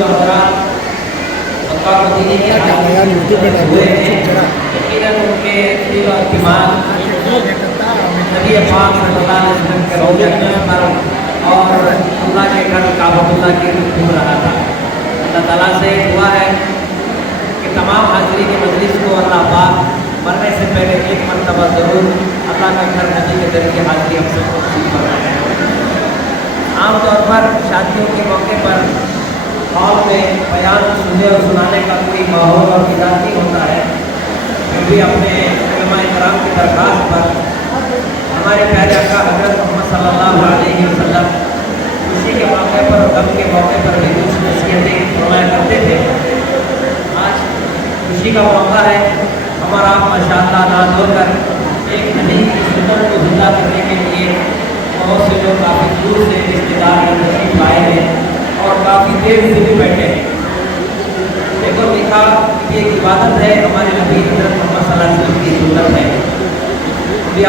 जो हजरात मक्का मदीने के हुए हैं, यकीनन उनके दिल और दिमाग नबी पाक सल्लल्लाहु अलैहि वसल्लम के रौज़े पर और अल्लाह के घर काबतुल्लाह की घूम रहा था। अल्लाह ताला से दुआ है कि तमाम हाज़िरी की मजलिस को अल्लाह पाक मरने से पहले एक मरतबा ज़रूर अल्लाह का घर नबी के दर की हाज़िरी हम सबको नसीब फरमाए। आमतौर पर शादियों के मौके पर हॉल में बयान सुनने और सुनाने का कोई माहौल और मिजाज नहीं होता है, फिर भी अपने उलमाए कराम की दरख्वास्त पर हमारे प्यारे आका हज़रत मोहम्मद सल्लल्लाहु अलैहि वसल्लम खुशी के मौके पर और गम के मौके पर भी कुछ नसीहतें फरमाया करते थे। आज खुशी का मौका है, हमारा आप माशाअल्लाह ना धोकर एक नबी की सुन्नत को जिंदा करने के लिए बहुत से लोग काफ़ी दूर से रिश्तेदार तशरीफ आए हैं और काफ़ी देर से भी बैठे हैं। देखो निकाह की एक इबादत है, हमारे नबी हज़रत मोहम्मद सल्लल्लाहु अलैहि वसल्लम की सुन्नत है, नबी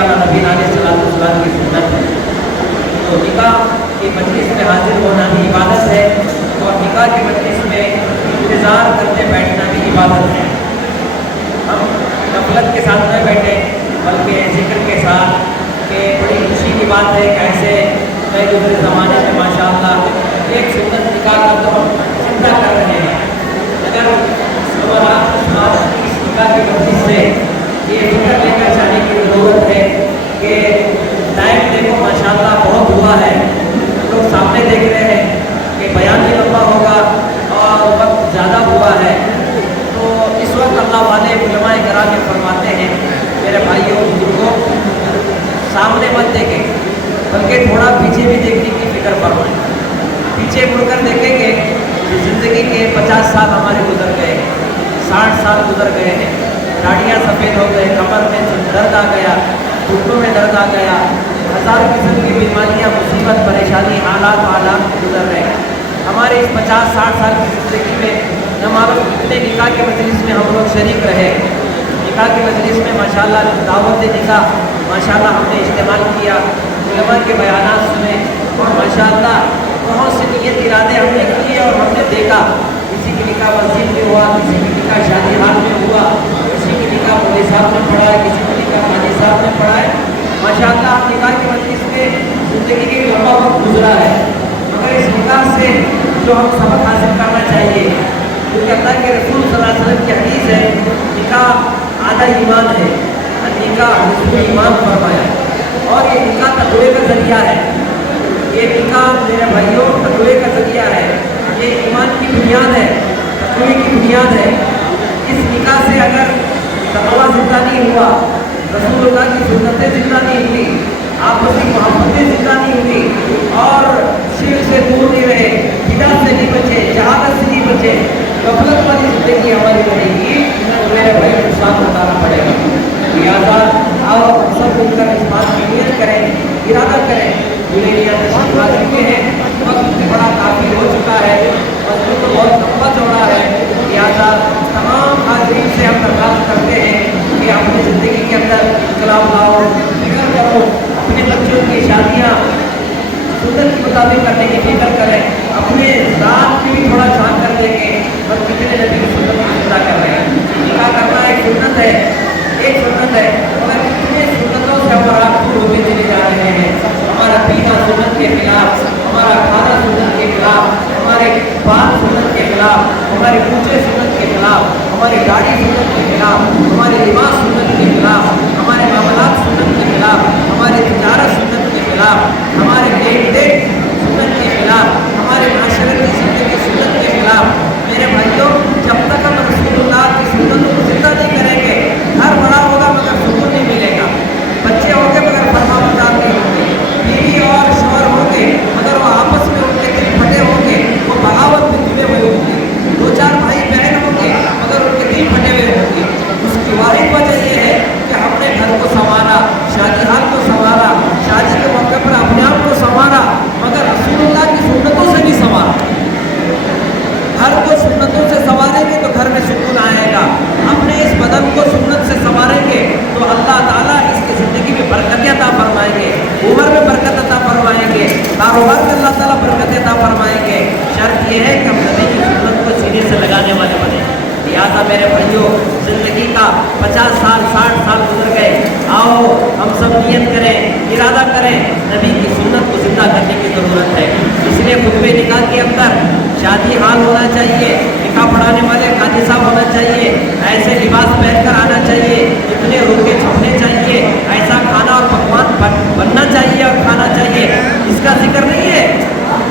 अलैहिस्सलाम की सुन्नत है। तो निकाह की मजलिस में हाजिर होना भी इबादत है और निकाह की मजलिस में इंतज़ार करते बैठना भी इबादत है। हम गफलत के साथ न बैठे बल्कि जिक्र के साथ कि बड़ी खुशी की बात है कैसे नए गुजरे ज़माने में माशाअल्लाह एक सुन्नत निकाह का तो हम चिंता कर रहे हैं। अगर हमारा इस निकाह की मजलिस से ये फिक्र लेकर जाने की ज़रूरत है कि टाइम देखो माशाअल्लाह बहुत हुआ है, लोग सामने देख रहे हैं कि बयान भी लंबा होगा और वक्त ज़्यादा हुआ है। तो इस वक्त अल्लाह वाले उलमाए कराम फरमाते हैं मेरे भाइयों बुजुर्गों, सामने मत देखें बल्कि थोड़ा पीछे भी देखने की फिक्र फरमाएं। पीछे मुड़कर देखेंगे ज़िंदगी के 50 साल हमारे गुजर गए, 60 साल गुजर गए हैं, दाढ़ियाँ सफ़ेद हो गए, कमर में दर्द आ गया, घुटनों में दर्द आ गया, हज़ार किस्म की बीमारियाँ, मुसीबत, परेशानी, हालात गुजर रहे हैं। हमारे इस 50-60 साल की ज़िंदगी में न मालूम कितने निकाह के मजलिस में हम लोग शरीक रहे। निकाह के मजलिस में माशाअल्लाह दावत निकाह माशाअल्लाह हमने इस्तेमाल किया, उलमा के बयानात सुने और माशाअल्लाह बहुत से नियत इरादे हमने किए और हमने देखा किसी की निकाह मस्जिद में हुआ, किसी की निकाह शादी हाल में हुआ, किसी की निकाह मौलवी साहब ने पढ़ा है, किसी की निकाह हाजी साहब ने पढ़ा है। माशाअल्लाह हम निकाह के मजलिस में ज़िंदगी के लंबा वक्त गुजरा है, मगर इस निकाह से जो हम सबक हासिल करना चाहिए, क्योंकि अल्लाह के रसूल सल्लल्लाहु अलैहि वसल्लम की हदीस है निकाह आधा ईमान है, निकाह निस्फ़े ईमान फरमाया। और ये निकाह तक़वे का ज़रिया है, ये निकाह मेरे भाइयों तक़वे का ज़रिया है, ये ईमान की बुनियाद है, तक़वे की बुनियाद है। इस निकाह से अगर तक़वा ज़िंदा नहीं हुआ, रसूलुल्लाह की सुन्नतें ज़िंदा नहीं हुई, आपसी मोहब्बतें ज़िंदा नहीं हुई और शिर्क से दूर नहीं रहे, बिदअत से नहीं बचे, जहालत से नहीं बचे, गफलत वाली ज़िंदगी हमारी रहेगी, तो मेरे भाई को साथ बताना पड़ेगा। लिहाजा आओ सब मिलकर इस बात की नियत करें, इरादा करें। पूरे नियत आ चुके हैं, वक्त बड़ा काफ़ी हो चुका है, वक्त तो बहुत लंबा चौड़ा है। लिहाजा तमाम हाज़रीन से हम दरख्वास्त करते हैं कि अपनी ज़िंदगी के अंदर इनकलाब लाओ, फिक्र करो, अपने बच्चों की शादियाँ सुन्नत के मुताबिक करने की फिक्र करें, अपने ज़ात में भी थोड़ा झांक कर देखें और कितने नबी की सुन्नत को ज़िंदा कर रहे हैं। निकाह करना एक सुन्नत है, एक सुन्नत है, मगर कितने सुन्नतों से हमारा दूर होते चले जा रहे हैं। हमारा पीना सुन्नत के खिलाफ, हमारा खाना सुन्नत के खिलाफ, हमारे बाल सुन्नत के खिलाफ, हमारे पूछे सुन्नत के खिलाफ, हमारी दाढ़ी सुन्नत के खिलाफ, हमारे लिबास सुन्नत के खिलाफ, हमारे मामलात सुन्नत के खिलाफ, हमारी तिजारत सुन्नत के खिलाफ, हमारे लेन देन सुन्नत के खिलाफ, हमारे माशरे की ज़िंदगी सुन्नत के खिलाफ। मेरे भाइयों, जब तक हम रसूलुल्लाह की सुन्नतों को ज़िंदा नहीं करेंगे, घर बड़ा होगा मगर सुकून नहीं मिलेगा, बच्चे होंगे मगर फरमाबरदार नहीं होंगे, बीवी और शौहर होंगे मगर वो आपस में उनके दिल फटे होंगे, वो बगावत में जुड़े हुए होंगे, दो चार भाई बहन होंगे मगर उनके दिल फटे हुए होंगे। उसकी वाहिद वजह ये है कि हमने घर को संवारा, शादी हाल को संवारा, शादी के मौके पर अपने आप को संवारा, मगर रसूलुल्लाह की सुन्नतों से नहीं संवारा। घर को सुन्नतों से संवारेंगे तो घर में सुकून आएगा, अपने इस बदन को सुन्नत से संवारेंगे तो अल्लाह ताला इसकी ज़िंदगी में बरकत अता फरमाएंगे, उम्र में बरकत अता फरमाएंगे, कारोबार में अल्लाह ताला बरकत अता फरमाएंगे। शर्त यह है कि हम नबी की सुन्नत बनाने वाले बने। लिहाजा मेरे भाइयों, जिंदगी का 50 साल 60 साल गुजर गए, आओ हम सब नियत करें, इरादा करें, नबी की सुन्नत को जिंदा करने की ज़रूरत है। इसलिए खुतबे निकाह के अंदर शादी हाल होना चाहिए, निकाह पढ़ाने वाले काजी साहब होना चाहिए, ऐसे लिबास पहनकर आना चाहिए, इतने रुके छपने चाहिए, ऐसा खाना और पकवान बनना चाहिए और खाना चाहिए। इसका जिक्र नहीं है।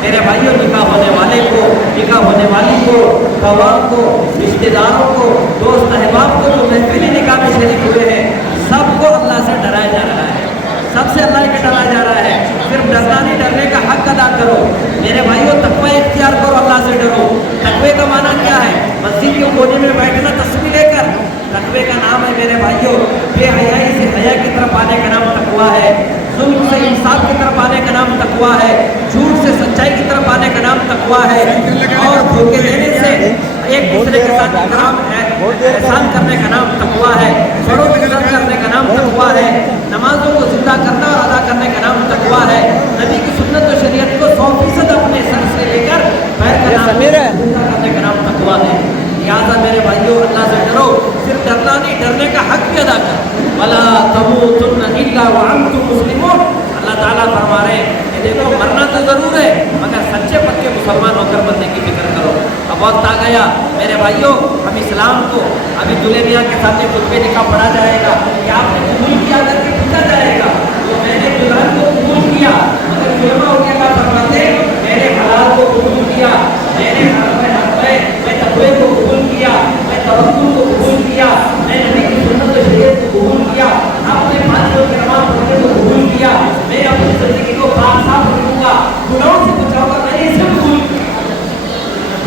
मेरे भाइयों, निकाह होने वाले को, निकाह होने वाली को, गवाह को, रिश्तेदारों को, दोस्त अहबाब को जो महफिल निकाह में शरीक हुए हैं, सबको अल्लाह से डराया जा रहा है, सबसे अल्लाह के डराया जा रहा है। सिर्फ डरना नहीं, डरने का हक अदा करो। मेरे भाइयों, तकवा इख्तियार करो, अल्लाह से डरो। तकवे का माना क्या है? मस्जिद के कोने में बैठना तस्वीर लेकर, तकवे का नाम है मेरे भाइयों, बेहयाई से हया की तरफ आने का नाम तकवा है, जुल्म से इंसाफ की तरफ आने का नाम तकवा है, झूठ से सच्चाई की तरफ आने का नाम तकवा है, और धोखे देने से एक दूसरे के साथ एहसान करने का नाम तकवा है, बड़ों की इज्जत करने का नाम तकवा है, नमाजों को जिंदा करना और अदा करने का नाम तकवा है, नबी की सुन्नत और शरीयत को 100% अपने सर से लेकर पैर का नाम जिंदा करने का नाम तकवा है। लिहाजा मेरे भाइयों, अल्लाह से डरो, सिर्फ डरना नहीं, डरने का हक भी अदा करो। वला तमूतुन्ना इल्ला व अंतुम मुस्लिमून। अल्लाह ताला फरमा रहे हैं कि देखो, मरना तो ज़रूर है, मगर सच्चे पक्के मुसलमान होकर मरने की फिक्र करो। अब वक्त आ गया मेरे भाइयों, हम इस्लाम को अभी दूल्हे मियाँ के सामने खुतबे निकाह पढ़ा जाएगा कि आपने कबूल किया करके पूछा जाएगा, तो मैंने दुल्हन को कबूल किया, मगर जुल्मा हो गया का फरमाते, मैंने हलाल को कबूल किया, मैंने मैं तकवे को कबूल किया, मैं तवक्कुल को कबूल किया, मैं नबी की सुन्नत और शरीयत को कबूल किया, अपने पाँच वक्त की नमाज़ पढ़ने को कबूल किया, मैं अपनी ज़िंदगी को पाक साफ रखूंगा, गुनाहों से बचाऊंगा, मैंने इसे कबूल किया।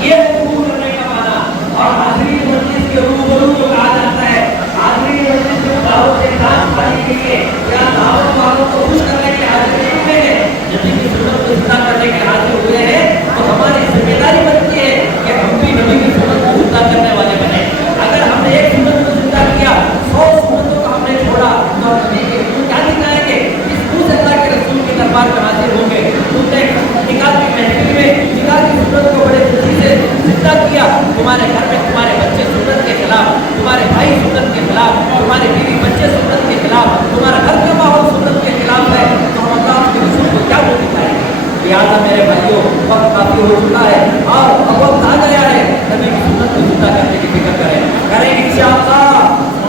ये कबूल करने का माना। और हाज़िरी मजलिस के रूबरू को कहा जाता है, हाज़िरी मजलिस को दावत के साथ पाने के लिए या दावत वालों को खुश करने के हाजिर हुए हैं, नबी की सुन्नत को जिंदा करने के हाजिर हुए हैं, तो हमारी जिम्मेदारी बनती है कि हम भी नबी की सुन्नत को जिंदा करने वाले बने। अगर हमने एक सुन्नत को जिंदा किया, 100 सुन्नतों को हमने छोड़ा, तो नबी के क्या दिखाएंगे? इस मुँह से अल्लाह के रसूल के दरबार में हाजिर होंगे। तुमने निकाह की महफिल में निकाह की सुन्नत को बड़े खुशी से जिंदा किया, तुम्हारे घर में तुम्हारे बच्चे सुन्नत के खिलाफ, तुम्हारे भाई सुन्नत के खिलाफ, तुम्हारे बीवी बच्चे सुन्नत के खिलाफ, तुम्हारा घर का माहौल सुन्नत के खिलाफ है, तो हम अल्लाह के रसूल को क्या बोल दिखाएंगे? लिहाजा मेरे भाइयों, वक्त काफी हो चुका है और अब वक्त आ गया है, नबी की सुन्नत को जिंदा करने की फिक्र करें इंशाअल्लाह।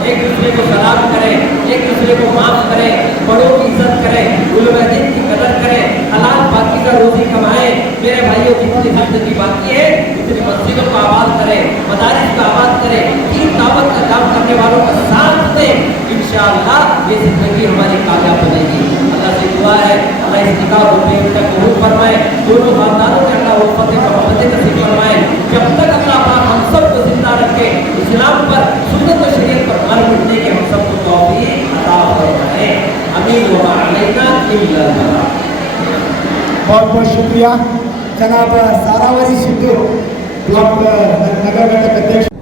एक दूसरे को सलाम करें, एक दूसरे को माफ करें, बड़ों की इज्जत करें, उलमा दीन की कदर करें, हलाल पाकीज़ा रोजी कमाएं। मेरे भाइयों, जितनी जिंदगी बाकी है उतनी मस्जिदों को आबाद करें, मदारिस को आबाद करें, दीन दावत का काम करने वालों का साथ दें। इंशाअल्लाह ये जिंदगी हमारी कामयाब बनेगी। अल्लाह से दुआ है, अल्लाह इस निकाह को कबूल फरमाए, दोनों खानदानों में अल्लाह उल्फत मोहब्बत नसीब फरमाए। जब तक अल्लाह पाक हम सबको जिंदा रखे, इस्लाम पर, सुन्नत और शरीयत पर मर मिटने के हम सबको तौफीक अता फरमाए। आमीन व मा अलैना इल्ला अल बलाग। बहुत बहुत शुक्रिया जनाब सारावरी सिद्धू, ब्लॉक नगर घटक अध्यक्ष।